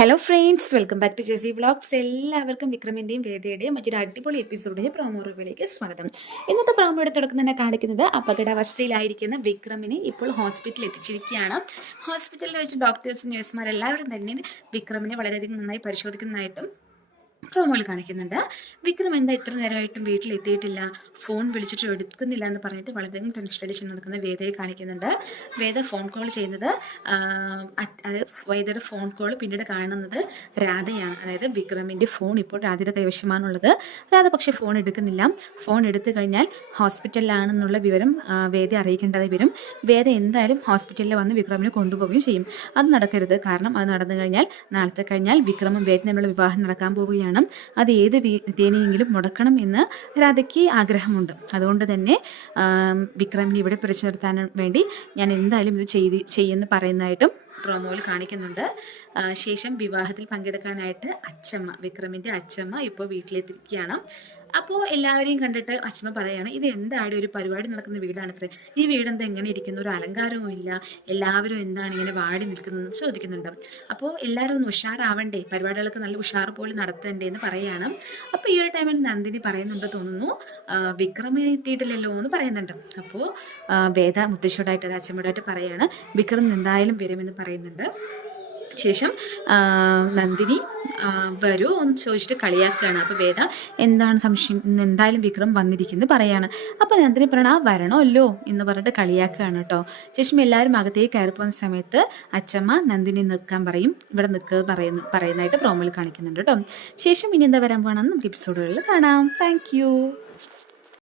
Hello friends, welcome back to J C vlogs. എല്ലാവർക്കും വിക്രമിൻ്റെയും വേദയുടെയും മറ്റൊരു അടിപൊളി എപ്പിസോഡിൻ്റെ പ്രൊമോ റിവ്യൂവിലേക്ക് സ്വാഗതം. ഇന്നത്തെ പ്രൊമോ എടുത്തെടുക്കുന്ന തന്നെ കാണിക്കുന്നത് അപകടാവസ്ഥയിലായിരിക്കുന്ന വിക്രമിനെ ഇപ്പോൾ ഹോസ്പിറ്റലിൽ എത്തിച്ചിരിക്കുകയാണ്. ഹോസ്പിറ്റലിൽ വെച്ച് ഡോക്ടേഴ്സ്, നഴ്സുമാരെല്ലാവരും തന്നെ വിക്രമിനെ വളരെയധികം നന്നായി പരിശോധിക്കുന്നതായിട്ടും പ്രൊമോയിൽ കാണിക്കുന്നുണ്ട്. വിക്രം എന്താ ഇത്ര നേരമായിട്ടും വീട്ടിലെത്തിയിട്ടില്ല, ഫോൺ വിളിച്ചിട്ട് എടുക്കുന്നില്ല എന്ന് പറഞ്ഞിട്ട് വളരെയധികം ടെൻഷൻ അടിച്ച് നടക്കുന്ന വേദയെ കാണിക്കുന്നുണ്ട്. വേദ ഫോൺ കോൾ ചെയ്യുന്നത്, അതായത് വേദയുടെ ഫോൺ കോൾ പിന്നീട് കാണുന്നത് രാധയാണ്. അതായത് വിക്രമിൻ്റെ ഫോൺ ഇപ്പോൾ രാധയുടെ കൈവശമാണുള്ളത്. രാധ പക്ഷേ ഫോൺ എടുക്കുന്നില്ല. ഫോൺ എടുത്തു കഴിഞ്ഞാൽ ഹോസ്പിറ്റലിലാണെന്നുള്ള വിവരം വേദയെ അറിയിക്കേണ്ടതായി വരും. വേദ എന്തായാലും ഹോസ്പിറ്റലിൽ വന്ന് വിക്രമിനെ കൊണ്ടുപോവുകയും ചെയ്യും. അത് നടക്കരുത്, കാരണം അത് നടന്നു കഴിഞ്ഞാൽ നാളത്തെ കഴിഞ്ഞാൽ വിക്രമും വേദ തമ്മിലുള്ള വിവാഹം നടക്കാൻ പോവുകയാണ്. അത് ഏത് വിധേനയെങ്കിലും മുടക്കണം എന്ന് രാധയ്ക്ക് ആഗ്രഹമുണ്ട്. അതുകൊണ്ട് തന്നെ വിക്രമിനെ ഇവിടെ പിടിച്ചു നിർത്താൻ വേണ്ടി ഞാൻ എന്തായാലും ഇത് ചെയ്യുമെന്ന് പറയുന്നതായിട്ടും പ്രൊമോയിൽ കാണിക്കുന്നുണ്ട്. ശേഷം വിവാഹത്തിൽ പങ്കെടുക്കാനായിട്ട് വിക്രമിൻ്റെ അച്ഛമ്മ ഇപ്പോൾ വീട്ടിലെത്തിയിരിക്കുകയാണ്. അപ്പോൾ എല്ലാവരെയും കണ്ടിട്ട് അച്ഛമ്മ പറയാണ്, ഇത് എന്താണ് ഒരു പരിപാടി നടക്കുന്ന വീടാണത്രേ, ഈ വീടെന്താ എങ്ങനെ ഇരിക്കുന്നു, ഒരു അലങ്കാരവും ഇല്ല, എല്ലാവരും എന്താണ് ഇങ്ങനെ വാടി നിൽക്കുന്നതെന്ന് ചോദിക്കുന്നുണ്ട്. അപ്പോൾ എല്ലാവരും ഒന്ന് ഉഷാറാവണ്ടേ, പരിപാടികൾക്ക് നല്ല ഉഷാർ പോലെ നടത്തണ്ടേ എന്ന് പറയാണ്. അപ്പോൾ ഈ ഒരു ടൈമിൽ നന്ദിനി പറയുന്നുണ്ട് തോന്നുന്നു, വിക്രമിനെ എത്തിയിട്ടില്ലല്ലോ എന്ന് പറയുന്നുണ്ട്. അപ്പോൾ വേദ മുത്തശ്ശിയോടായിട്ട് അച്ഛമ്മയോടായിട്ട് പറയാണ്, വിക്രം എന്തായാലും വരുമെന്ന് പറയുന്നുണ്ട്. ശേഷം നന്ദിനി വരുമോ എന്ന് ചോദിച്ചിട്ട് കളിയാക്കുകയാണ്. അപ്പോൾ വേദ എന്താണ് സംശയം, ഇന്ന് എന്തായാലും വിക്രം വന്നിരിക്കുന്നു പറയാണ്. അപ്പോൾ നന്ദിനി പറയണ വരണമല്ലോ എന്ന് പറഞ്ഞിട്ട് കളിയാക്കുകയാണ് കേട്ടോ. ശേഷം എല്ലാവരും അകത്തേക്ക് കയറി പോകുന്ന സമയത്ത് അച്ഛമ്മ നന്ദിനി നിൽക്കാൻ പറയും, ഇവിടെ നിൽക്കുക പറയുന്നതായിട്ട് പ്രോമോയിൽ കാണിക്കുന്നുണ്ട് കേട്ടോ. ശേഷം ഇനി എന്താ വരാൻ പോകണമെന്ന് നമുക്ക് എപ്പിസോഡുകളിൽ കാണാം. താങ്ക്